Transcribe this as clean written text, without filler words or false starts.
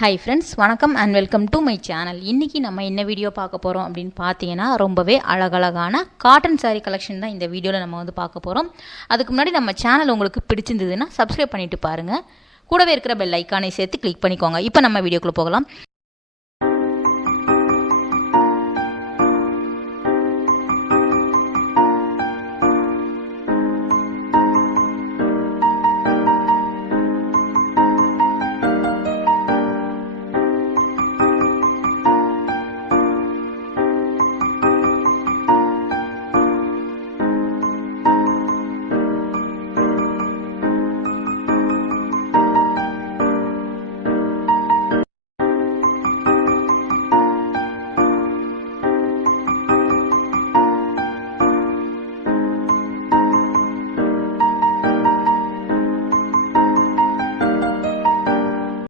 Hi friends, வணக்கம் and welcome to my channel. இன்றைக்கி நம்ம என்ன வீடியோ பார்க்க போகிறோம் அப்படின்னு பார்த்தீங்கன்னா, ரொம்பவே அழகழகான காட்டன் சாரீ கலெக்ஷன் தான் இந்த வீடியோவில் நம்ம பார்க்க போகிறோம். அதுக்கு முன்னாடி நம்ம சேனல் உங்களுக்கு பிடிச்சிருந்ததுன்னா சப்ஸ்கிரைப் பண்ணிவிட்டு பாருங்கள். கூடவே இருக்கிற பெல் ஐக்கானை சேர்த்து கிளிக் பண்ணிக்கோங்க. இப்போ நம்ம வீடியோக்குள்ளே போகலாம்.